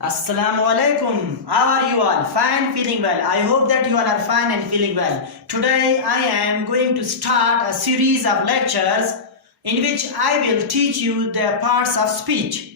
Assalamu alaikum. How are you all? Fine, feeling well. I hope that you all are fine and feeling well. Today I am going to start a series of lectures in which I will teach you the parts of speech.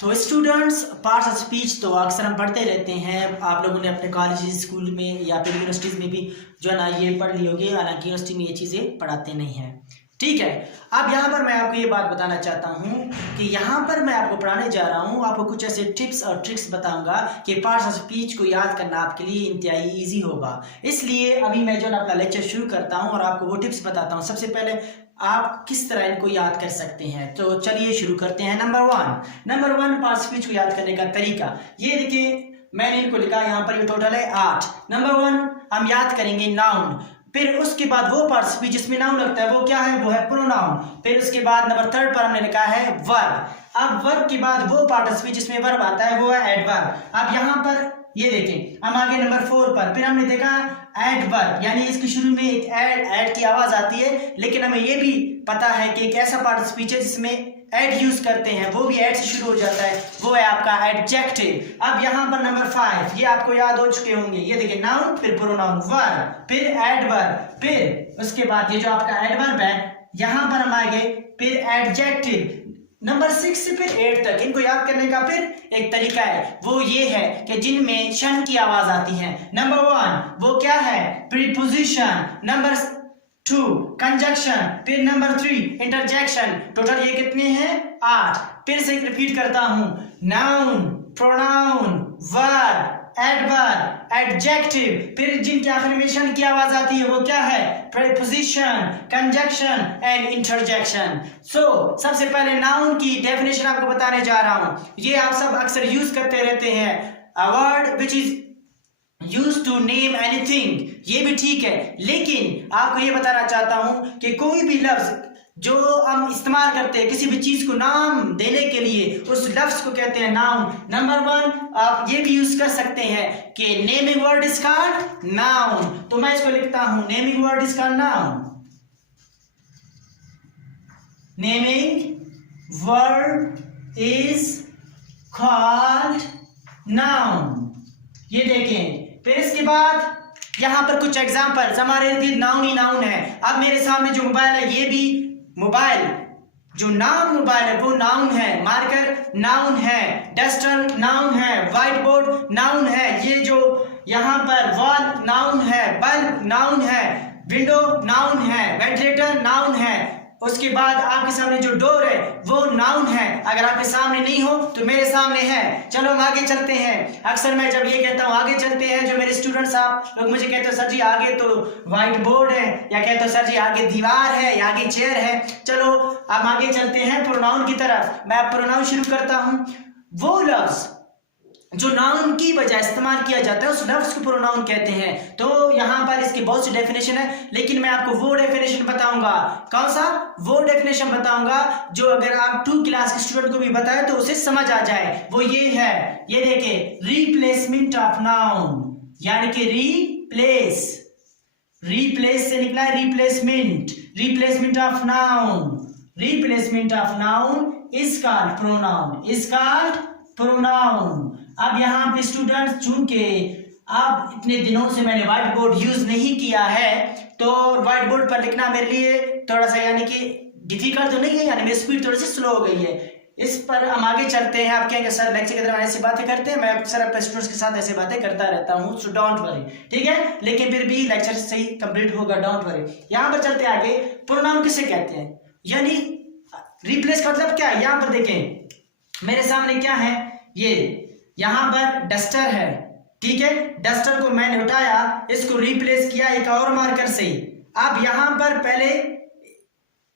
तो students, parts of speech तो अक्सर हम पढ़ते रहते हैं। आप लोगों ने अपने कॉलेज स्कूल में या फिर यूनिवर्सिटीज़ में भी जो है ना ये पढ़ ली होगी, हालांकि यूनिवर्सिटी में ये चीज़ें पढ़ाते नहीं हैं। ठीक है, अब यहाँ पर मैं आपको ये बात बताना चाहता हूँ कि यहाँ पर मैं आपको पढ़ाने जा रहा हूँ, आपको कुछ ऐसे टिप्स और ट्रिक्स बताऊंगा कि पार्ट्स ऑफ स्पीच को याद करना आपके लिए इंतहाई ईजी होगा। इसलिए अभी मैं जो है अपना लेक्चर शुरू करता हूँ और आपको वो टिप्स बताता हूँ। सबसे पहले आप किस तरह इनको याद कर सकते हैं, तो चलिए शुरू करते हैं। Number one parts of speech को याद करने का तरीका ये देखिए, मैंने इनको लिखा यहाँ पर, ये टोटल है 8। नंबर 1 हम याद करेंगे नाउन, फिर उसके बाद वो पार्ट स्पीच जिसमें नाउन लगता है वो क्या है, वो है प्रोनाउन। फिर उसके बाद नंबर 3 पर हमने लिखा है वर्ब। अब वर्ब के बाद वो पार्ट स्पीच जिसमें वर्ब आता है वो है एडवर्ब। अब यहाँ पर ये देखें, हम आगे नंबर 4 पर, फिर हमने देखा एडवर्ब, यानी इसके शुरू में एक ऐड की आवाज आती है, लेकिन हमें ये भी पता है कि एक ऐसा पार्ट स्पीच है जिसमें ऐड यूज करते हैं, वो भी ऐड से शुरू हो जाता है, वो है आपका एडजेक्टिव। अब यहाँ पर नंबर 5 ये आपको याद हो चुके होंगे, ये देखिए नाउन, फिर प्रोनाउन, वर्ब, फिर एडवर्ब, फिर उसके बाद ये जो आपका एडवर्ब है यहाँ पर हम आगे, फिर एडजेक्टिव। नंबर 6 से फिर 8 तक इनको याद करने का फिर एक तरीका है, वो ये है कि जिनमें शन की आवाज आती है। नंबर 1 वो क्या है, प्रीपोजिशन। नंबर 2 कंजक्शन, फिर नंबर 3 इंटरजेक्शन। टोटल ये कितने हैं, 8। फिर से रिपीट करता हूं, noun, pronoun, verb, adverb, adjective, फिर जिनके आखिर में शन की आवाज आती है वो क्या है, प्रीपोजिशन, कंजक्शन एंड इंटरजेक्शन। सबसे पहले नाउन की डेफिनेशन आपको बताने जा रहा हूं। ये आप सब अक्सर यूज करते रहते हैं, a word which is use to name anything, ये भी ठीक है, लेकिन आपको ये बताना चाहता हूं कि कोई भी लफ्ज जो हम इस्तेमाल करते हैं किसी भी चीज को नाम देने के लिए, उस लफ्ज को कहते हैं नाउन। नंबर 1 आप ये भी यूज कर सकते हैं कि naming word is called noun. तो मैं इसको लिखता हूं, naming word is called noun. Naming word is called noun, ये देखें। फिर इसके बाद यहां पर कुछ एग्जांपल्स, हमारे इर्द नाउन ही नाउन है। अब मेरे सामने जो मोबाइल है, ये भी मोबाइल, जो नाम मोबाइल है वो नाउन है, मार्कर नाउन है, डस्टर नाउन है, व्हाइट बोर्ड नाउन है, ये जो यहाँ पर वॉल नाउन है, बल्ब नाउन है, विंडो नाउन है, वेंटिलेटर नाउन है। उसके बाद आपके सामने जो डोर है वो नाउन है, अगर आपके सामने नहीं हो तो मेरे सामने है। चलो हम आगे चलते हैं। अक्सर मैं जब ये कहता हूँ आगे चलते हैं, जो मेरे स्टूडेंट्स आप लोग मुझे कहते हो सर जी आगे तो व्हाइट बोर्ड है, या कहते हो सर जी आगे दीवार है या आगे चेयर है। चलो अब आगे चलते हैं प्रोनाउन की तरफ। मैं प्रोनाउन शुरू करता हूँ। वो लफ्ज जो नाउन की बजाय इस्तेमाल किया जाता है उस लफ्ज को प्रोनाउन कहते हैं। तो यहाँ पर इसकी बहुत सी डेफिनेशन है, लेकिन मैं आपको वो डेफिनेशन बताऊंगा। कौन सा, वो डेफिनेशन बताऊंगा जो अगर आप 2 क्लास के स्टूडेंट को भी बताए तो उसे समझ आ जाए। वो ये है, ये देखिए, रिप्लेसमेंट ऑफ नाउन, यानी कि रिप्लेस से निकला है replacement, replacement of noun. Replacement of noun is called pronoun, is called pronoun. अब यहाँ पे स्टूडेंट्स, चूंकि अब इतने दिनों से मैंने व्हाइट बोर्ड यूज नहीं किया है, तो व्हाइट बोर्ड पर लिखना मेरे लिए थोड़ा सा यानी कि डिफिकल्ट तो नहीं है, यानी मेरी स्पीड थोड़ी सी स्लो हो गई है। इस पर हम आगे चलते हैं। आप कहेंगे सर लेक्चर के दौरान ऐसी बातें करते हैं, मैं अक्सर अपने स्टूडेंट्स के साथ ऐसी बातें करता रहता हूँ, सो डोंट वरी, ठीक है, लेकिन फिर भी लेक्चर सही कंप्लीट होगा, डोंट वरी। यहाँ पर चलते हैं आगे। प्रोनाउन किसे कहते हैं, यानी रिप्लेस का मतलब क्या है। यहाँ पर देखें मेरे सामने क्या है, ये यहाँ पर डस्टर है, ठीक है, डस्टर को मैंने उठाया, इसको रिप्लेस किया एक और मार्कर से। अब यहाँ पर पहले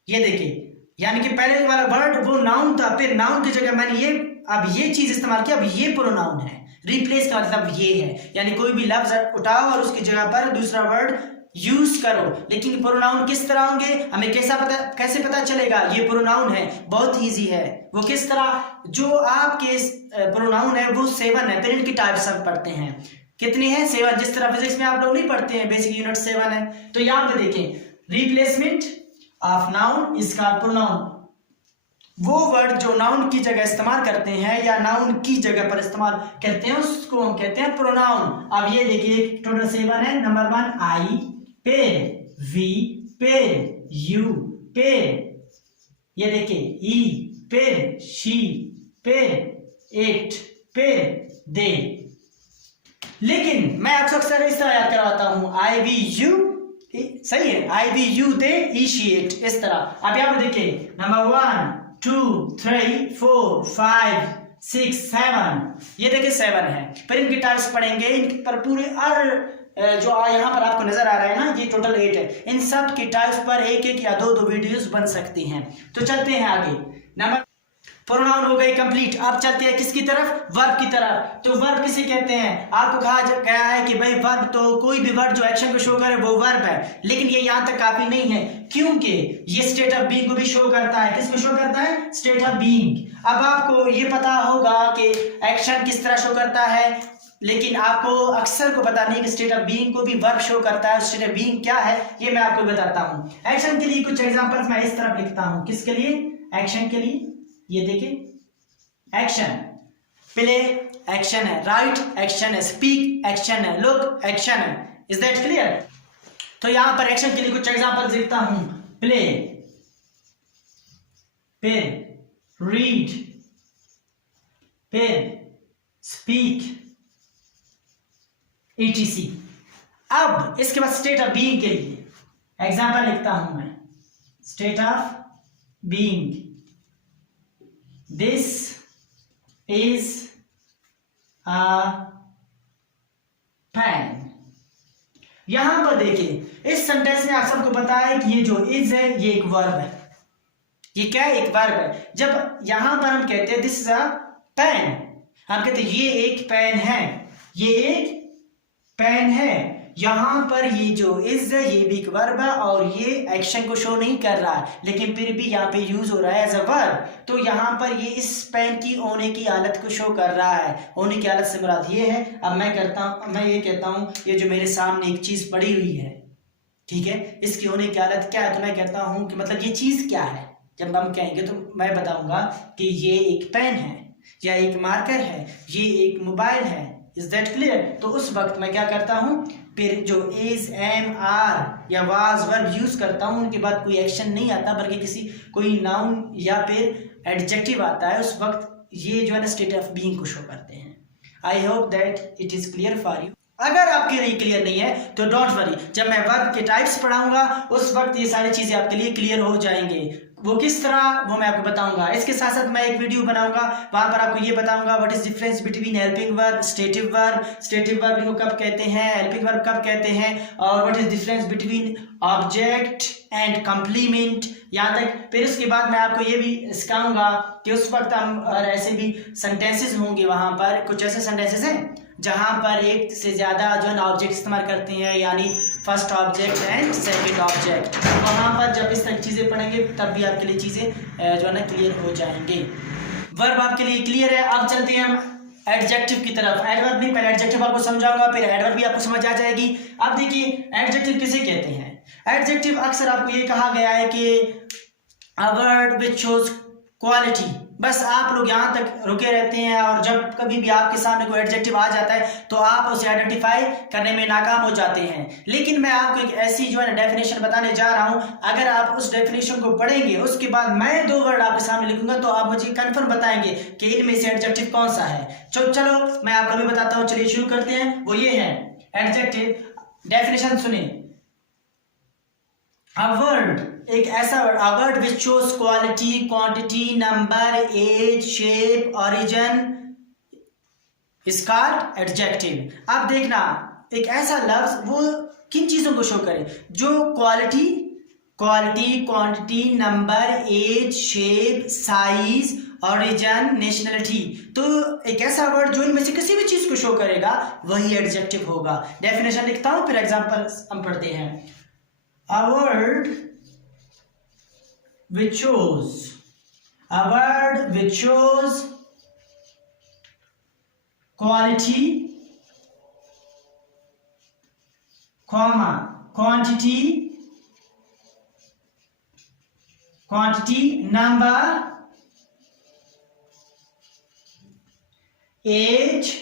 ये देखिए, यानी कि पहले वाला वर्ड वो नाउन था, फिर नाउन की जगह मैंने ये अब ये चीज इस्तेमाल किया, अब ये प्रोनाउन है। रिप्लेस का मतलब ये है, यानी कोई भी लफ्ज उठाओ और उसकी जगह पर दूसरा वर्ड यूज करो। लेकिन प्रोनाउन किस तरह होंगे, हमें कैसे पता चलेगा ये प्रोनाउन है, बहुत इजी है। वो किस तरह, जो आपके प्रोनाउन है वो 7 है, फिर इनकी टाइप्स हम पढ़ते हैं। कितने हैं, 7, जिस तरह फिजिक्स में आप लोग नहीं पढ़ते हैं, बेसिक यूनिट 7 है। तो यहाँ पे देखें, replacement of noun is called pronoun. वो वर्ड जो नाउन की जगह इस्तेमाल करते हैं या नाउन की जगह पर इस्तेमाल करते हैं उसको हम कहते हैं प्रोनाउन। अब ये देखिए टोटल 7 है। नंबर 1 आई, पेड़, वी, पेड़, यू, पेड़, ये देखिए ई, पेड़, शी, पेड़, इट, पेड़, दे। लेकिन मैं आपको अक्सर इस तरह याद करवाता हूं, आई, वी, यू, सही है, I, we, you, they, he, she, it, इस तरह। अब यहां पर देखिए नंबर 1 2 3 4 5 6 7, ये देखिए 7 है। फिर इनके टाइप्स पढ़ेंगे, इन पर पूरे जो यहाँ पर आपको नजर आ रहा है ना, ये टोटल 8 है। इन सब के टाइप्स पर एक एक या दो वीडियोस बन सकती हैं। तो चलते हैं आगे। नंबर प्रोनाउन हो गई कंप्लीट। अब चलते हैं किसकी तरफ, वर्ब की तरफ। तो वर्ब किसे कहते हैं? आपको कहा गया है कि भाई वर्ब तो कोई भी वर्ब जो एक्शन को शो करे वो वर्ब है, लेकिन ये यहां तक काफी नहीं है, क्योंकि ये स्टेट ऑफ बीइंग को भी शो करता है। किसको शो करता है? State of being. अब आपको ये पता होगा कि एक्शन किस तरह शो करता है, लेकिन आपको अक्सर को पता नहीं कि स्टेट ऑफ बीइंग को भी वर्ब शो करता है। स्टेट ऑफ बीइंग क्या है ये मैं आपको बताता हूं। एक्शन के लिए कुछ एग्जांपल्स मैं इस तरफ लिखता हूं। किसके लिए? एक्शन के लिए। ये देखिए एक्शन, प्ले एक्शन है, राइट एक्शन है, स्पीक एक्शन है, लुक एक्शन है। Is that clear? तो यहां पर एक्शन के लिए कुछ एग्जांपल्स लिखता हूं। प्ले, फिर रीड, फिर स्पीक, etc। अब इसके बाद स्टेट ऑफ बीइंग के लिए एग्जांपल लिखता हूं मैं। State of being, this is a pen. यहां पर देखिए इस सेंटेंस में आप सबको पता है कि ये जो इज है ये एक वर्ब है। ये क्या है? एक वर्ब है। जब यहां पर हम कहते हैं दिस इज अ पेन, हम कहते हैं ये एक पेन है, ये एक पेन है। यहां पर ये जो इज है ये भी एक वर्ब है और ये एक्शन को शो नहीं कर रहा है, लेकिन फिर भी यहाँ पे यूज हो रहा है एज अ वर्ब। तो यहां पर ये इस पेन की होने की हालत को शो कर रहा है। होने की हालत से मुराद ये है, अब मैं ये कहता हूं ये जो मेरे सामने एक चीज पड़ी हुई है, ठीक है, इसकी होने की हालत क्या है? तो मैं कहता हूं कि मतलब ये चीज क्या है। जब हम कहेंगे तो मैं बताऊंगा कि ये एक पेन है, या एक मार्कर है, ये एक मोबाइल है। Is that clear? तो उस वक्त मैं क्या करता हूं, फिर जो इज, एम, आर या वाज वर्ब यूज करता हूं, उनके बाद कोई एक्शन नहीं आता, बल्कि कोई नाउन या फिर एडजेक्टिव आता है। उस वक्त ये जो है ना स्टेट ऑफ बीइंग को शो करते हैं। I hope that it is clear for you. अगर आपके लिए क्लियर नहीं है तो डोंट वरी, जब मैं वर्ब के टाइप्स पढ़ाऊंगा उस वक्त ये सारी चीजें आपके लिए क्लियर हो जाएंगे। वो किस तरह वो मैं आपको बताऊंगा। इसके साथ साथ मैं एक वीडियो बनाऊंगा, वहां पर आपको ये बताऊंगा what is difference between helping verb, stative verb, stative verb इनको कब कहते हैं, हेल्पिंग वर्ब कब कहते हैं, और what is difference between object and complement, यहाँ तक। फिर उसके बाद मैं आपको ये भी सिखाऊंगा कि उस वक्त हम और ऐसे भी सेंटेंसेस होंगे, वहां पर कुछ ऐसे सेंटेंसेस हैं जहां पर एक से ज्यादा जो है ना ऑब्जेक्ट इस्तेमाल करते हैं, यानी first object and second object. वहां पर जब इस तरह चीजें पढ़ेंगे तब भी आपके लिए चीजें जो है ना क्लियर हो जाएंगे। वर्ब आपके लिए क्लियर है। अब चलते हैं हम एडजेक्टिव की तरफ। एडवर्ब नहीं, पहले एडजेक्टिव आपको समझाऊंगा, फिर एडवर्ब भी आपको समझ आ जाएगी। अब देखिए एडजेक्टिव किसे कहते हैं। एडजेक्टिव अक्सर आपको ये कहा गया है कि a word which shows quality. बस आप लोग यहाँ तक रुके रहते हैं और जब कभी भी आपके सामने कोई एडजेक्टिव आ जाता है तो आप उसे आइडेंटिफाई करने में नाकाम हो जाते हैं। लेकिन मैं आपको एक ऐसी जो है ना डेफिनेशन बताने जा रहा हूं, अगर आप उस डेफिनेशन को पढ़ेंगे उसके बाद मैं दो वर्ड आपके सामने लिखूंगा तो आप मुझे कंफर्म बताएंगे कि इनमें से एडजेक्टिव कौन सा है। चलो मैं आपको भी बताता हूँ। चलिए शुरू करते हैं। वो ये है एडजेक्टिव। डेफिनेशन सुनिए। A word, एक ऐसा word, a word which shows quality, quantity, number, age, shape, origin is called adjective। अब देखना एक ऐसा लफ्ज वो किन चीजों को शो करे, जो quality, quantity, number, age, shape, size, origin, nationality. तो एक ऐसा वर्ड जो इनमें से किसी भी चीज को शो करेगा वही एडजेक्टिव होगा। डेफिनेशन लिखता हूं फिर एग्जांपल हम पढ़ते हैं। A word which shows quality, quantity, number, age,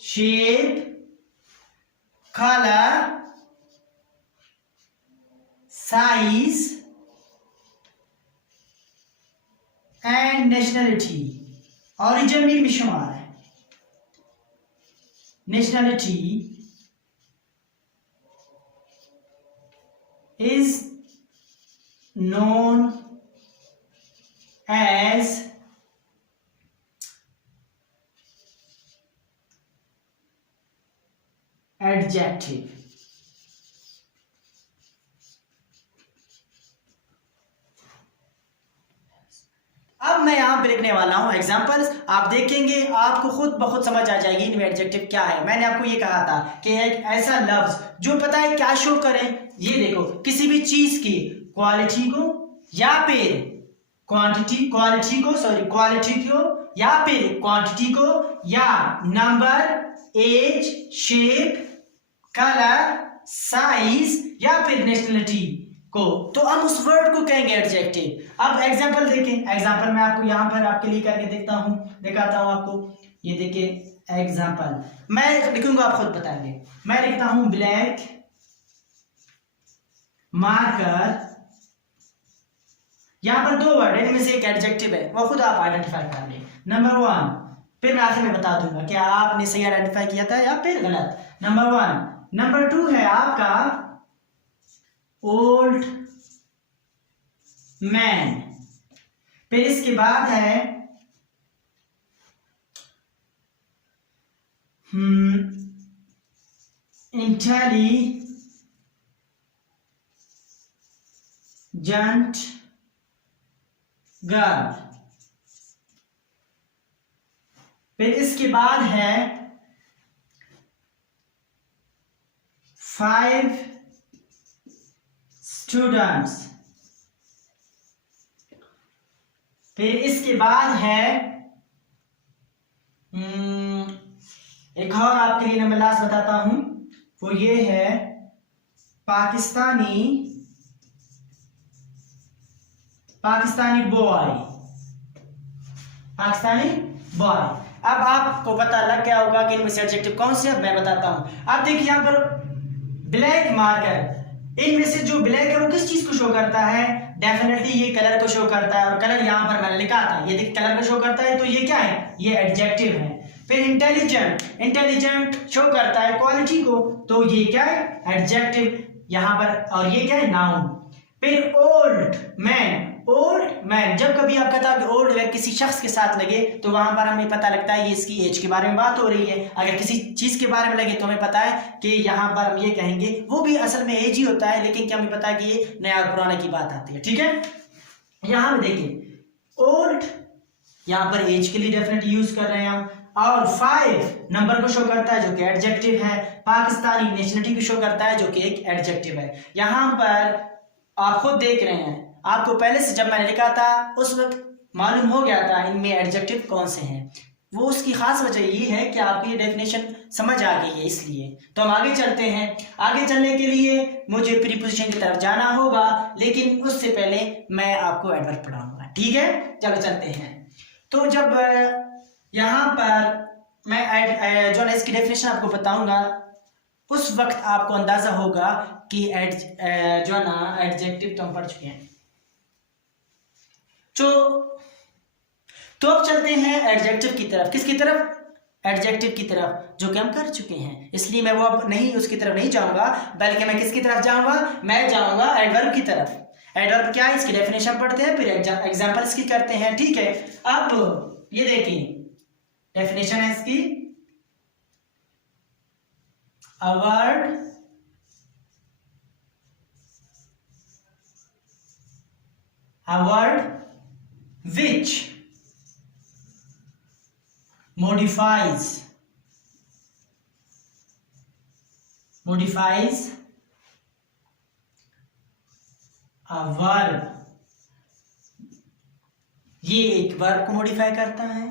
shape, colour, size and nationality. Origin में बेशुमार है। Nationality is known as adjective। अब मैं यहां पे लिखने वाला हूं एग्जांपल्स, आप देखेंगे आपको खुद ब खुद समझ आ जाएगी इनमें एडजेक्टिव क्या है। मैंने आपको ये कहा था कि एक ऐसा लफ्ज जो पता है क्या शो करे। ये देखो, किसी भी चीज की क्वालिटी को या फिर क्वांटिटी, क्वालिटी को या फिर क्वांटिटी को, या number, age, shape, colour, size या फिर नेशनलिटी को, तो हम उस वर्ड को कहेंगे एडजेक्टिव। अब एग्जांपल देखें। एग्जांपल मैं आपको यहां पर आपके लिए करके दिखाता हूं आपको। ये देखिए एग्जांपल मैं लिखूंगा, आप खुद बताएंगे। मैं लिखता हूं ब्लैक मार्कर। यहां पर दो वर्ड है, इनमें से एक एडजेक्टिव है, वो खुद आप आइडेंटिफाई कर लें। नंबर 1, फिर मैं आखिर में बता दूंगा कि आपने सही आइडेंटिफाई किया था या फिर गलत। नंबर 1। नंबर 2 है आपका ओल्ड मैन। फिर इसके बाद है इंटेलिजेंट गर्ल। फिर इसके बाद है 5 स्टूडेंट्स। फिर इसके बाद है एक और आपके लिए मैं लास्ट बताता हूं, वो ये है पाकिस्तानी बॉय। पाकिस्तानी बॉय। अब आपको पता लग गया होगा कि इनमें से एडजेक्टिव कौन से है, मैं बताता हूं। अब देखिए यहां पर ब्लैक मार्कर, इनमें से जो ब्लैक है वो किस चीज को शो करता है? डेफिनेटली ये कलर को शो करता है, और कलर यहां पर मैंने लिखा था, ये देखिए कलर को शो करता है, तो ये क्या है? ये एडजेक्टिव है। फिर इंटेलिजेंट शो करता है क्वालिटी को, तो ये क्या है? एडजेक्टिव यहां पर, और ये क्या है? नाउन। फिर ओल्ड मैन, जब कभी आपका था कि ओल्ड व्यक्ति किसी शख्स के साथ लगे तो वहां पर हमें पता लगता है ये इसकी एज के बारे में बात हो रही है। अगर किसी चीज के बारे में लगे तो हमें पता है कि यहाँ पर हम ये कहेंगे, वो भी असल में एज ही होता है, लेकिन क्या हमें पता है कि ये नया और पुराने की बात आती है। ठीक है, यहाँ पे देखिए ओल्ड, यहाँ पर एज के लिए डेफिनेटली यूज कर रहे हैं हम, और 5 नंबर को शो करता है जो कि एडजेक्टिव है। पाकिस्तानी नेशनलिटी को शो करता है जो कि एक एडजेक्टिव है। यहाँ पर आप खुद देख रहे हैं, आपको पहले से जब मैंने लिखा था उस वक्त मालूम हो गया था इनमें एडजेक्टिव कौन से हैं। वो उसकी खास वजह ये है कि आपकी डेफिनेशन समझ आ गई है, इसलिए। तो हम आगे चलते हैं। आगे चलने के लिए मुझे प्रीपोजिशन की तरफ जाना होगा, लेकिन उससे पहले मैं आपको एडवर्ब पढ़ाऊंगा। ठीक है, चलो चलते हैं। तो जब यहाँ पर मैं जो है इसकी डेफिनेशन आपको बताऊंगा, उस वक्त आपको अंदाजा होगा कि जो है ना एडजेक्टिव तो हम पढ़ चुके हैं। तो अब चलते हैं एडजेक्टिव की तरफ। किसकी तरफ? एडजेक्टिव की तरफ, जो कि हम कर चुके हैं, इसलिए मैं वो अब नहीं उसकी तरफ नहीं जाऊंगा, बल्कि मैं किसकी तरफ जाऊंगा? मैं जाऊंगा एडवर्ब की तरफ। एडवर्ब क्या है, इसकी डेफिनेशन पढ़ते हैं, फिर एग्जांपल इसकी करते हैं। ठीक है, अब ये देखिए डेफिनेशन है इसकी। A word which modifies a verb, ये एक वर्ब को मॉडिफाई करता है,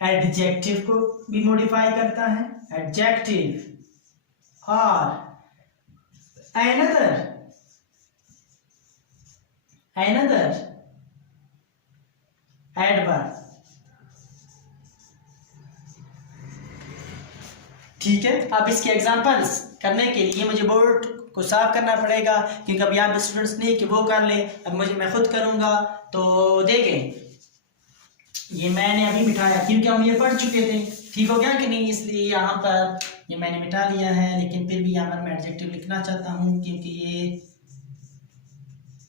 एडजेक्टिव को भी मॉडिफाई करता है, एडजेक्टिव, और another adverb ठीक है। अब इसके एग्जांपल्स करने के लिए मुझे बोर्ड को साफ करना पड़ेगा, क्योंकि अब यहाँ पे स्टूडेंट्स नहीं कि वो कर ले, अब मैं खुद करूँगा। तो देखें, ये मैंने अभी मिटाया क्योंकि हम ये पढ़ चुके थे, ठीक हो गया कि नहीं, इसलिए यहाँ पर ये मैंने मिटा लिया है। लेकिन फिर भी यहाँ पर मैं एडजेक्टिव लिखना चाहता हूँ क्योंकि ये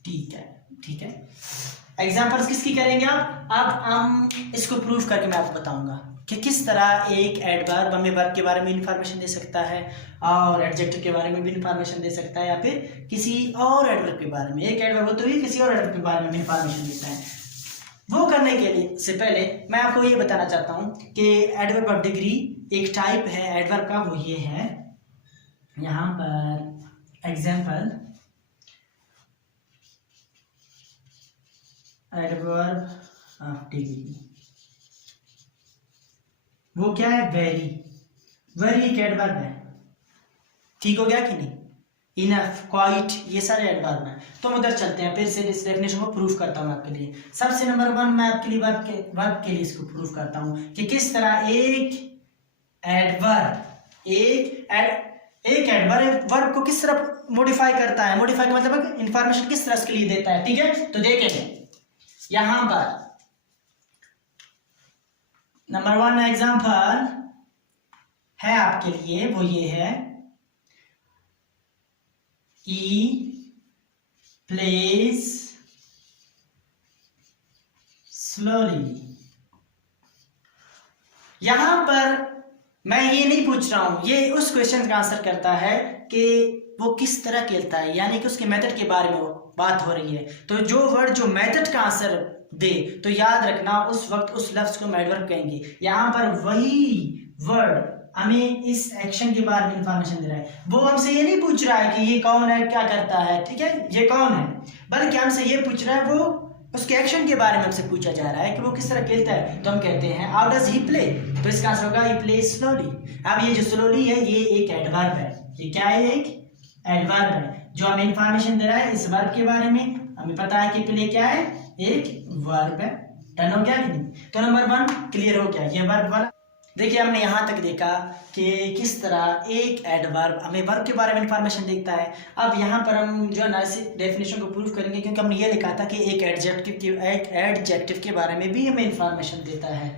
ठीक है। ठीक है, एग्जांपल्स किसकी करेंगे आप? अब हम इसको प्रूफ करके मैं आपको बताऊंगा कि किस तरह एक एडवर्ब हमें वर्ब के बारे में इंफॉर्मेशन दे सकता है और एडजेक्टिव के बारे में भी इंफॉर्मेशन दे सकता है, या फिर किसी और एडवर्ब के बारे में। एक एडवर्ब हो तो भी किसी और एडवर्ब के बारे में इंफॉर्मेशन देता है। वो करने के लिए से पहले मैं आपको ये बताना चाहता हूँ कि एडवर्ब ऑफ डिग्री एक टाइप है एडवर्ब का, वो ये है। यहाँ पर एग्जाम्पल, एडवर्ब ऑफ डिग्री वो क्या है? वेरी। वेरी एक एडवर्ब है, ठीक हो गया कि नहीं? इनफ, क्वाइट, ये सारे एडवर्ब हैं। तो हम उधर चलते हैं, फिर से इस डेफिनेशन को प्रूफ करता हूँ आपके लिए। सबसे नंबर 1 मैं आपके लिए वर्ब के लिए इसको प्रूफ करता हूँ कि किस तरह एक एडवर्ब वर्ब को किस तरह मॉडिफाई करता है। मॉडिफाई का मतलब इंफॉर्मेशन किस तरह इसके लिए देता है। ठीक है, तो देखेंगे यहां पर नंबर 1 एग्जांपल है आपके लिए, वो ये है, he plays slowly। यहां पर मैं ये नहीं पूछ रहा हूं, ये उस क्वेश्चन का आंसर करता है कि वो किस तरह खेलता है, यानी कि उसके मेथड के बारे में बात हो रही है। तो जो वर्ड जो मेथड का आंसर दे तो याद रखना उस वक्त उस लफ्ज को हम एडवर्ब कहेंगे। यहां पर वही वर्ड हमें इस एक्शन के बारे में इंफॉर्मेशन दे रहा है। वो हमसे ये नहीं पूछ रहा है कि ये कौन है, क्या करता है, ठीक है, ये कौन है, बल्कि हमसे ये पूछ रहा है, वो उसके एक्शन के बारे में हमसे पूछा जा रहा है कि वो किस तरह खेलता है। तो हम कहते हैं हाउ डज ही प्ले, तो इसका आंसर होगा ही प्लेज स्लोली। अब ये जो स्लोली है ये एक एडवर्ब है। ये क्या है? एक एडवर्ब है जो हमें इंफॉर्मेशन दे रहा है इस वर्ब के बारे में। हमें पता है कि प्ले क्या है? एक वर्ब है। डन हो गया कि नहीं? तो नंबर 1 क्लियर हो गया, ये वर्ब वाला। देखिए हमने यहाँ तक देखा कि किस तरह एक एडवर्ब हमें वर्ब के बारे में इंफॉर्मेशन देता है। अब यहाँ पर हम जो है ना इस डेफिनेशन को प्रूव करेंगे, क्योंकि हमने ये लिखा था कि एक एडजेक्टिव के बारे में भी हमें इंफॉर्मेशन देता है।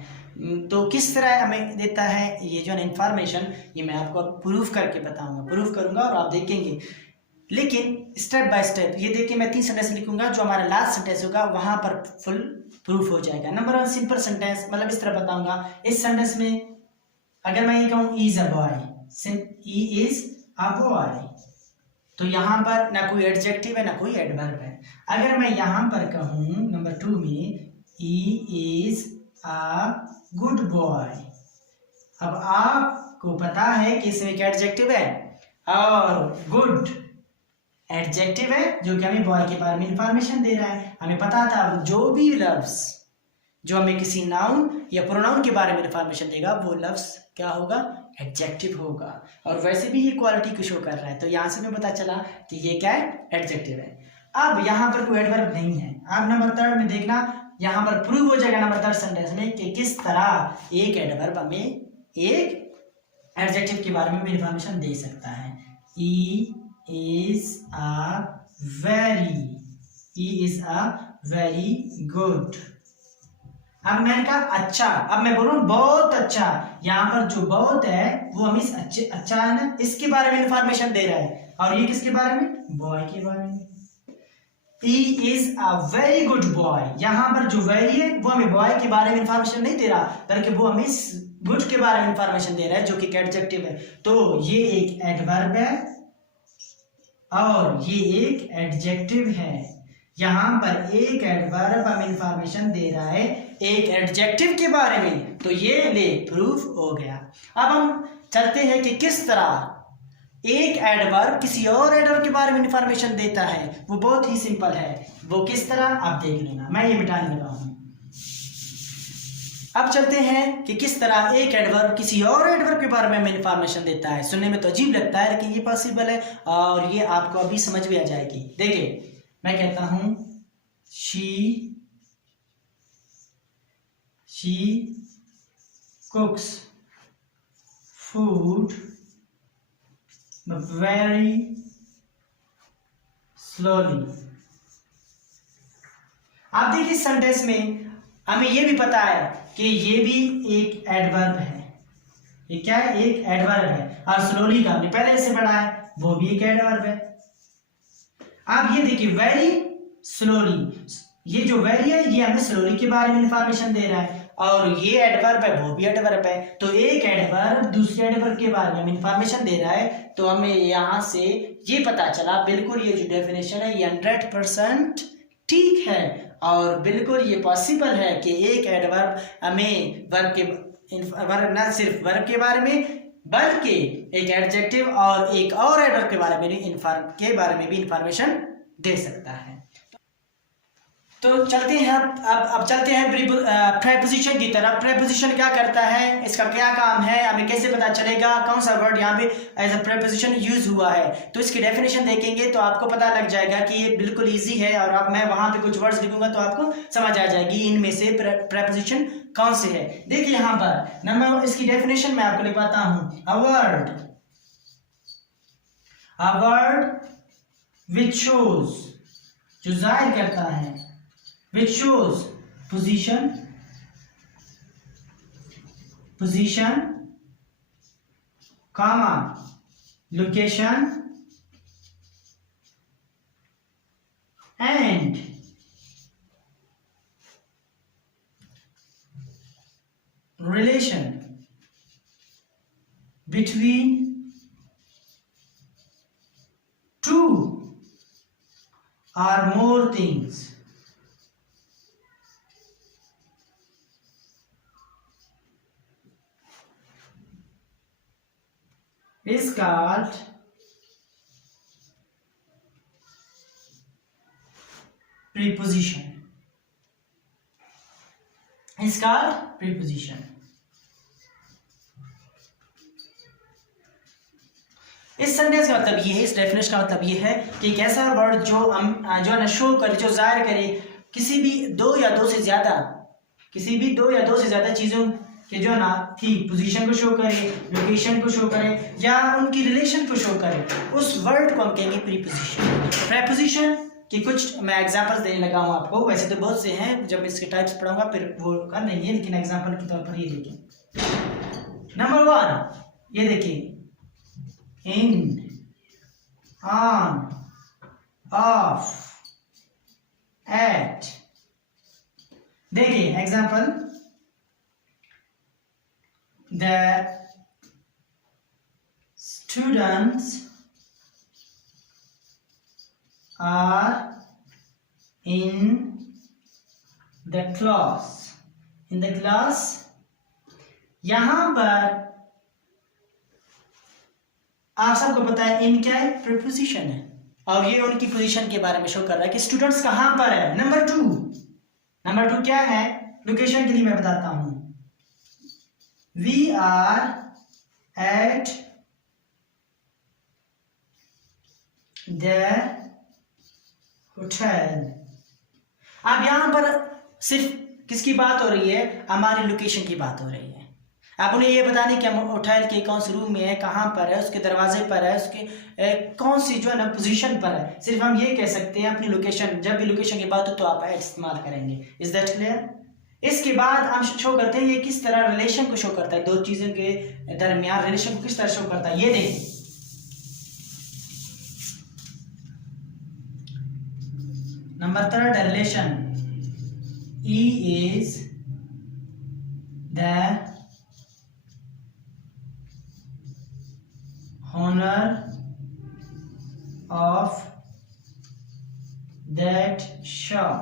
तो किस तरह हमें देता है ये जो है इंफॉर्मेशन, ये मैं आपको प्रूफ करके बताऊंगा, प्रूफ करूंगा और आप देखेंगे। लेकिन स्टेप बाय स्टेप ये देखिए, मैं 3 सेंटेंस लिखूंगा, जो हमारा लास्ट सेंटेंस होगा वहां पर फुल प्रूफ हो जाएगा। नंबर 1 सिंपल सेंटेंस, मतलब इस तरह बताऊंगा। इस सेंटेंस में अगर मैं ये कहूँ is a boy, he is a boy, तो यहाँ पर ना कोई एडजेक्टिव है ना कोई एडवर्ब है। अगर मैं यहाँ पर कहूँ नंबर 2 में he is a good boy, अब आपको पता है कि इसमें एक एडजेक्टिव है और गुड एडजेक्टिव है जो कि हमें बॉय के बारे में इंफॉर्मेशन दे रहा है। हमें पता था जो भी लफ्ज जो हमें किसी नाउन या प्रोनाउन के बारे में इंफॉर्मेशन देगा वो लफ्ज क्या होगा? एडजेक्टिव होगा। और वैसे भी ये क्वालिटी को शो कर रहा है, तो यहाँ से हमें पता चला कि ये क्या है? एडजेक्टिव है। अब यहाँ पर कोई एडवर्ब नहीं है। अब नंबर 3 में देखना, यहाँ पर प्रूव हो जाएगा नंबर 3 सेंटेंस में कि किस तरह एक एडवर्ब हमें एक एडजेक्टिव के बारे में इंफॉर्मेशन दे सकता है। He is a very good। अब मैंने कहा अच्छा, अब मैं बोलूं बहुत अच्छा। यहाँ पर जो बहुत है वो हमें अच्छा है ना, इसके बारे में इंफॉर्मेशन दे रहा है। और ये किसके बारे में? बॉय के बारे में। He is a very good boy। यहाँ पर जो वेरी है वो हमें बॉय के बारे में इंफॉर्मेशन नहीं दे रहा, बल्कि वो हमें गुड के बारे में इंफॉर्मेशन दे रहा है, जो कि एडजेक्टिव है। तो ये एक एडवर्ब है और ये एक एडजेक्टिव है। यहां पर एक एडवर्ब हमें इंफॉर्मेशन दे रहा है एक एडजेक्टिव के बारे में, तो ये ले प्रूफ हो गया। अब हम चलते हैं कि किस तरह एक एडवर्ब किसी और एडवर्ब के बारे में इंफॉर्मेशन देता है। वो बहुत ही सिंपल है। वो किस तरह आप देख लेना, मैं ये मिटाने लगा हूं। अब चलते हैं कि किस तरह एक एडवर्ब किसी और एडवर्ब के बारे में हमें इंफॉर्मेशन देता है। सुनने में तो अजीब लगता है लेकिन ये पॉसिबल है और ये आपको अभी समझ में आ जाएगी। देखिए मैं कहता हूं she कुक्स food but very slowly। आप देखिए इस सेंटेंस में हमें ये भी पता है कि ये भी एक एडवर्ब है। ये क्या है? एक एडवर्ब है। और स्लोली का हमने पहले से पढ़ा है, वो भी एक एडवर्ब है। अब ये देखिए वेरी स्लोली, ये जो वेरी है ये हमें स्लोली के बारे में इंफॉर्मेशन दे रहा है, और ये एडवर्ब है वो भी एडवर्ब है। तो एक एडवर्ब दूसरे एडवर्ब के बारे में हमें इंफॉर्मेशन दे रहा है। तो हमें यहाँ से ये पता चला बिल्कुल ये जो डेफिनेशन है ये 100% ठीक है, और बिल्कुल ये पॉसिबल है कि एक एडवर्ब हमें वर्ब न सिर्फ वर्ब के बारे में बल्कि एक एडजेक्टिव और एक और एडवर्ब के बारे में भी इंफॉर्मेशन दे सकता है। तो चलते हैं अब चलते हैं प्रीपोजिशन की तरफ। प्रीपोजिशन क्या करता है, इसका क्या काम है, हमें कैसे पता चलेगा कौन सा वर्ड यहाँ पे एज अ प्रीपोजिशन यूज हुआ है। तो इसकी डेफिनेशन देखेंगे तो आपको पता लग जाएगा कि ये बिल्कुल इजी है, और अब मैं वहां पे कुछ वर्ड्स लिखूंगा तो आपको समझ आ जाएगी इनमें से प्रीपोजिशन कौन से है। देखिए यहाँ पर नंबर, इसकी डेफिनेशन मैं आपको लिखवाता हूं। अ वर्ड विच शोज, जो जाहिर करता है, which shows position, comma, location and relation between two or more things is called preposition। Is called preposition। इस सेंटेंस का मतलब ये है, इस डेफिनेशन का मतलब ये है कि एक ऐसा वर्ड जो न शो करे, जो जाहिर करे किसी भी दो या दो से ज्यादा चीजों कि जो ना की पोजीशन को शो करे, लोकेशन को शो करे, या उनकी रिलेशन को शो करे, उस वर्ड को हम कहेंगे प्रीपोजिशन। प्रीपोजिशन की कुछ मैं एग्जांपल्स देने लगा हूं आपको, वैसे तो बहुत से हैं, जब इसके टाइप्स पढ़ाऊंगा फिर वो कर नहीं है, लेकिन एग्जांपल के तौर पर ये देखिए। नंबर 1 ये देखिए, इन, ऑन, ऑफ, एट। देखिए example, the students are in the class। in the class, यहां पर आप सबको पता है इन क्या है, प्रीपोजिशन है, और ये उनकी पोजीशन के बारे में शो कर रहा है कि स्टूडेंट्स कहां पर है। नंबर 2 क्या है, लोकेशन के लिए मैं बताता हूं। We are at the hotel। अब यहां पर सिर्फ किसकी बात हो रही है, हमारी लोकेशन की बात हो रही है। आप उन्हें ये बताने कि हम होटल के कौन से रूम में है, कहां पर है, उसके दरवाजे पर है, उसके कौन सी जो है ना पोजीशन पर है। सिर्फ हम ये कह सकते हैं अपनी लोकेशन, जब भी लोकेशन की बात हो तो आप एट इस्तेमाल करेंगे। Is that clear? इसके बाद हम शो करते हैं ये किस तरह रिलेशन को शो करता है, दो चीजों के दरमियान रिलेशन को किस तरह शो करता है। ये देखिए, number 3 relation, E is the owner of that shop।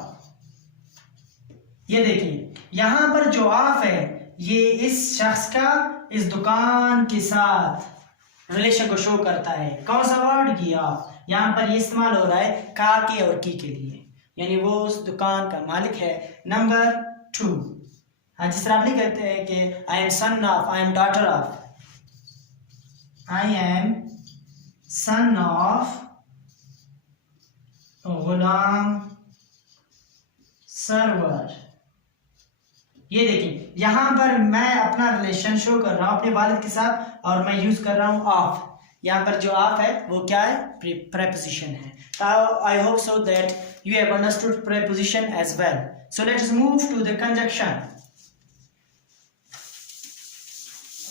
ये देखिए यहां पर जो ऑफ है ये इस शख्स का इस दुकान के साथ रिलेशन को शो करता है। कौन सा वर्ड की ऑफ, यहां पर ये इस्तेमाल हो रहा है का के और की के लिए, यानी वो उस दुकान का मालिक है। नंबर 2, जिस तरह आप नहीं कहते हैं कि I am son of, I am daughter of, I am son of Ghulam Sarwar. ये देखिए यहाँ पर मैं अपना रिलेशन शो कर रहा हूँ अपने वालिद के साथ और मैं यूज कर रहा हूँ ऑफ। यहाँ पर जो ऑफ है वो क्या है, प्रेपोजिशन है। I hope so that you have understood preposition as well. So let us move to the conjunction.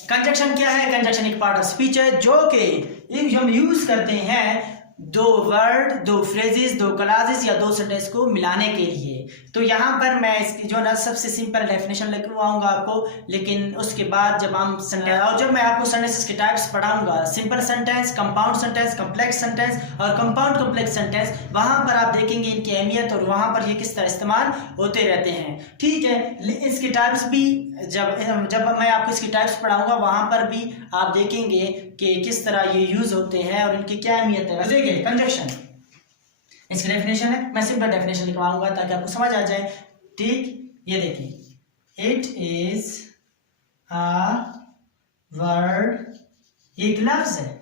Conjunction क्या है? कंजक्शन एक पार्ट ऑफ स्पीच है जो कि हम यूज करते हैं दो वर्ड, दो फ्रेजेस, दो क्लासेस या दो सेंटेंस को मिलाने के लिए। तो यहाँ पर मैं इसकी जो ना सबसे सिंपल डेफिनेशन लिखवाऊंगा आपको, लेकिन उसके बाद जब हम सेंटेंस और जब मैं आपको सेंटेंसेस के टाइप्स पढ़ाऊंगा, simple sentence, compound sentence, complex sentence और कंपाउंड कॉम्प्लेक्स सेंटेंस, वहां पर आप देखेंगे इनकी अहमियत और वहां पर ये किस तरह इस्तेमाल होते रहते हैं। ठीक है, इसके टाइप्स भी जब मैं आपको इसकी टाइप्स पढ़ाऊंगा वहां पर भी आप देखेंगे कि किस तरह ये यूज होते हैं और इनकी क्या अहमियत है। देखिए कंजक्शन, इसकी डेफिनेशन है, मैं सिंपल डेफिनेशन लिखवाऊंगा ताकि आपको समझ आ जाए। ठीक, ये देखिए, इट इज अ वर्ड, एक लफ्ज है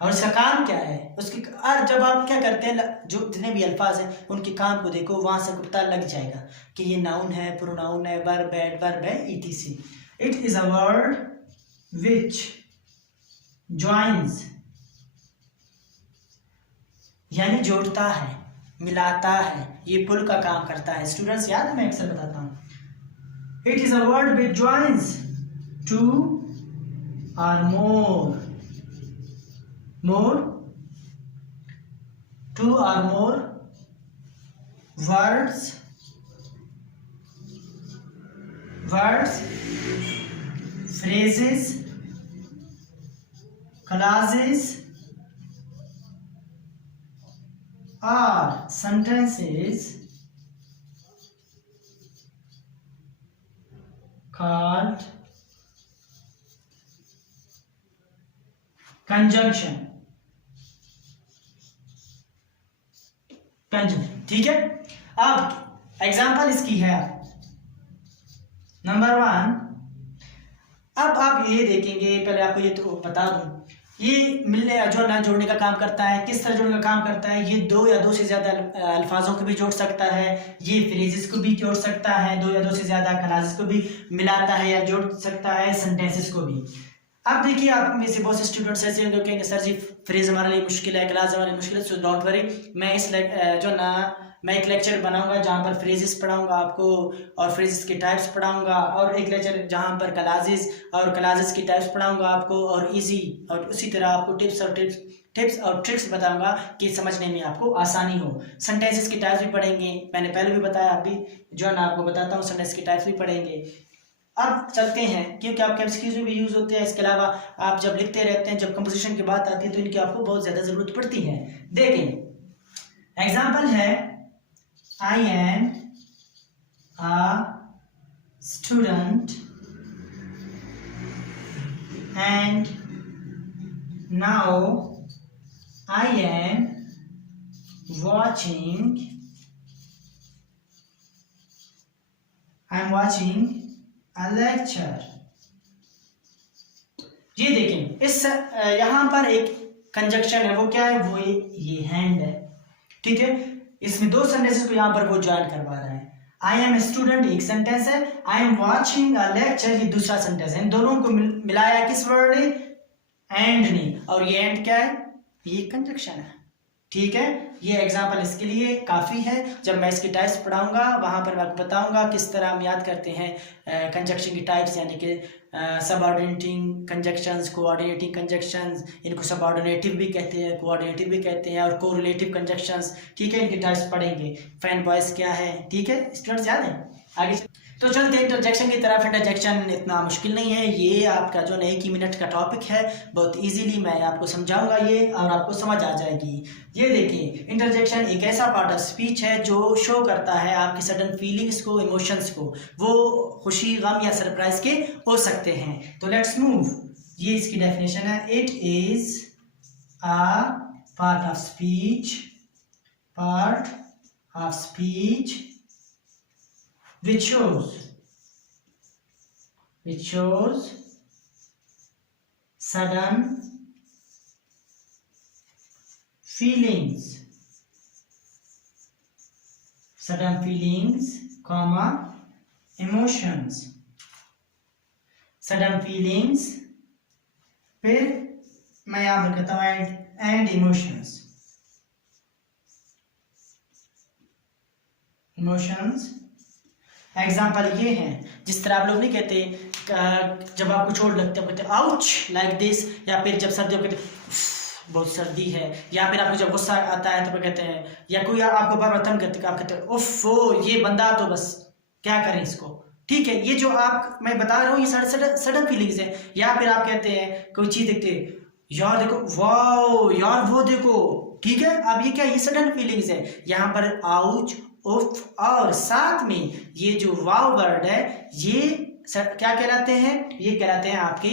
और इसका काम क्या है, उसकी और जब आप क्या करते हैं, जो जितने भी अल्फाज हैं उनके काम को देखो, वहां से पता लग जाएगा कि ये नाउन है, प्रोनाउन है, वर्ब है, एडवर्ब है, etc. It is a word which joins, यानी जोड़ता है, मिलाता है, ये पुल का काम करता है। स्टूडेंट्स याद है, मैं अक्सर बताता हूं, it is a word which joins two और two or more words, phrases, clauses or sentences called conjunction। ठीक है, अब एग्जाम्पल इसकी है नंबर 1। अब आप ये देखेंगे, पहले आपको ये तो बता दूं, ये मिलने जो ना जोड़ने का काम करता है। किस तरह जोड़ने का काम करता है? ये दो या दो से ज्यादा अल्फाजों को भी जोड़ सकता है, ये फ्रेजेस को भी जोड़ सकता है, दो या दो से ज्यादा क्लासेस को भी मिलाता है या जोड़ सकता है, सेंटेंसेस को भी। अब देखिए, आप में से बहुत से स्टूडेंट्स ऐसे होंगे कहेंगे सर जी फ्रेज हमारे लिए मुश्किल है, क्लास हमारे लिए मुश्किल है। सो डोंट वरी, मैं इस जो ना मैं एक लेक्चर बनाऊंगा जहां पर फ्रेजेस पढ़ाऊंगा आपको और फ्रेजेस के टाइप्स पढ़ाऊंगा, और एक लेक्चर जहां पर क्लासेस की टाइप्स पढ़ाऊंगा आपको, और इजी और उसी तरह आपको टिप्स और ट्रिक्स बताऊंगा कि समझने में आपको आसानी हो। सेंटेंसेस की टाइप्स भी पढ़ेंगे, मैंने पहले भी बताया, अभी जो है ना आपको बताता हूँ, सेंटेंस की टाइप्स भी पढ़ेंगे। अब चलते हैं, क्योंकि आपके एमसीक्यूज में भी यूज होते हैं, इसके अलावा आप जब लिखते रहते हैं, जब कंपोजिशन की बात आती है तो इनकी आपको बहुत ज्यादा जरूरत पड़ती है। देखें, एग्जांपल है, I am a student and now I am watching a lecture। ये देखें, इस यहां पर एक कंजक्शन है, वो क्या है, वो ये हैंड है। ठीक है, इसमें दो सेंटेंसेस को यहां पर वो ज्वाइन करवा रहा है। आई एम ए स्टूडेंट एक सेंटेंस है, I am watching a lecture ये दूसरा सेंटेंस है। इन दोनों को मिलाया किस वर्ड ने? एंड ने। और ये एंड क्या है? ये कंजक्शन है। ठीक है, ये एग्जाम्पल इसके लिए काफ़ी है। जब मैं इसकी टाइप्स पढ़ाऊंगा वहां पर मैं आपको बताऊंगा किस तरह हम याद करते हैं कंजक्शन की टाइप्स, यानी कि सबऑर्डिनेटिंग कंजक्शंस, कोऑर्डिनेटिंग कंजक्शंस, इनको सबऑर्डिनेटिव भी कहते हैं, कोऑर्डिनेटिव भी कहते हैं, और कोरिलेटिव कंजक्शंस। ठीक है, इनकी टाइप्स पढ़ेंगे। फैन वॉइस क्या है? ठीक है स्टूडेंट्स, याद है? आगे तो चलते हैं इंटरजेक्शन की तरफ। इंटरजेक्शन इतना मुश्किल नहीं है, ये आपका जो 1 ही मिनट का टॉपिक है, बहुत इजीली मैं आपको समझाऊंगा ये, और आपको समझ आ जाएगी। ये देखिए, इंटरजेक्शन एक ऐसा पार्ट ऑफ स्पीच है जो शो करता है आपकी सडन फीलिंग्स को, इमोशंस को। वो खुशी, गम या सरप्राइज के हो सकते हैं। तो लेट्स मूव, ये इसकी डेफिनेशन है, it is a part of speech which shows sudden feelings, comma emotions, sudden feelings, फिर मैं यहाँ पर कहता हूँ एंड इमोशंस, इमोशंस। एग्जाम्पल ये हैं, जिस तरह आप लोग नहीं कहते जब आपको चोट लगती है कहते आउच लाइक दिस, या फिर जब सर्दी कहते बहुत सर्दी है, या फिर आपको जब गुस्सा आता है तो कहते हैं, या कोई आपको बार बार तंग करते आप कहते हैं उफ ओ ये बंदा तो बस क्या करें इसको। ठीक है, ये जो आप मैं बता रहा हूँ ये सडन फीलिंग्स है। या फिर आप कहते हैं कोई चीज देखते यार देखो वाओ यार वो देखो, ठीक है, अब ये क्या ये सडन फीलिंग्स है। यहाँ पर आउच उफ और साथ में ये जो वाव वर्ड है ये क्या कहलाते हैं, ये कहलाते हैं आपके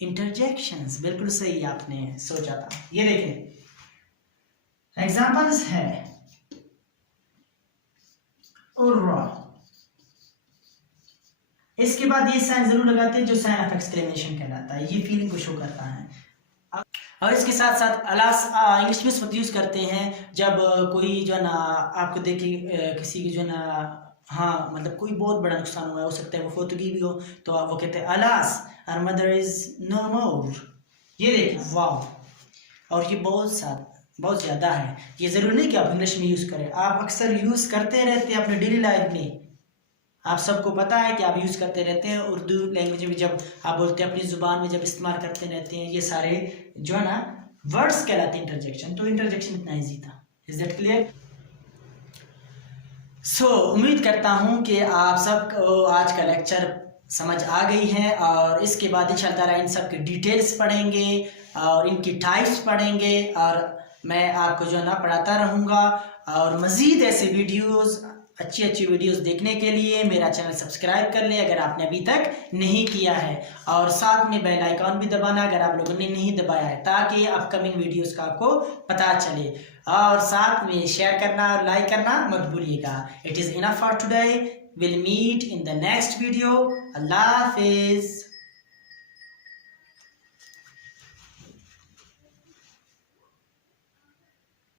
इंटरजेक्शंस। बिल्कुल सही आपने सोचा था। ये देखें एग्जांपल्स है उर्रा, इसके बाद ये साइन जरूर लगाते हैं जो साइन ऑफ एक्सक्लेमेशन कहलाता है, ये फीलिंग को शो करता है। और इसके साथ साथ अलास इंग्लिश में इस वक्त यूज़ करते हैं जब कोई जो है ना आपको देखे किसी की जो है ना हाँ मतलब कोई बहुत बड़ा नुकसान हुआ है, हो सकता है वो फोतगी भी हो, तो आप वो कहते हैं alas our mother is no more. ये देखिए वाव, और ये बहुत ज़्यादा है। ये ज़रूरी नहीं कि आप इंग्लिश में यूज़ करें, आप अक्सर यूज़ करते रहते हैं अपने डेली लाइफ में। आप सबको पता है कि आप यूज़ करते रहते हैं उर्दू लैंग्वेज में, जब आप बोलते हैं अपनी ज़ुबान में जब इस्तेमाल करते रहते हैं, ये सारे जो है ना वर्ड्स कहलाते हैं इंटरजेक्शन। तो इंटरजेक्शन इतना ईजी था। Is that clear? सो उम्मीद करता हूँ कि आप सबको आज का लेक्चर समझ आ गई है, और इसके बाद इंशाअल्लाह ताला इन सब के डिटेल्स पढ़ेंगे और इनकी टाइप्स पढ़ेंगे, और मैं आपको जो है ना पढ़ाता रहूँगा। और मज़ीद ऐसे वीडियोज़ अच्छी वीडियोस देखने के लिए मेरा चैनल सब्सक्राइब कर ले अगर आपने अभी तक नहीं किया है, और साथ में बेल आइकॉन भी दबाना अगर आप लोगों ने नहीं दबाया है, ताकि अपकमिंग वीडियोस का आपको पता चले। और साथ में शेयर करना और लाइक करना मत भूलिएगा। It is enough for today, will meet in the next video. अल्लाह हाफिज़।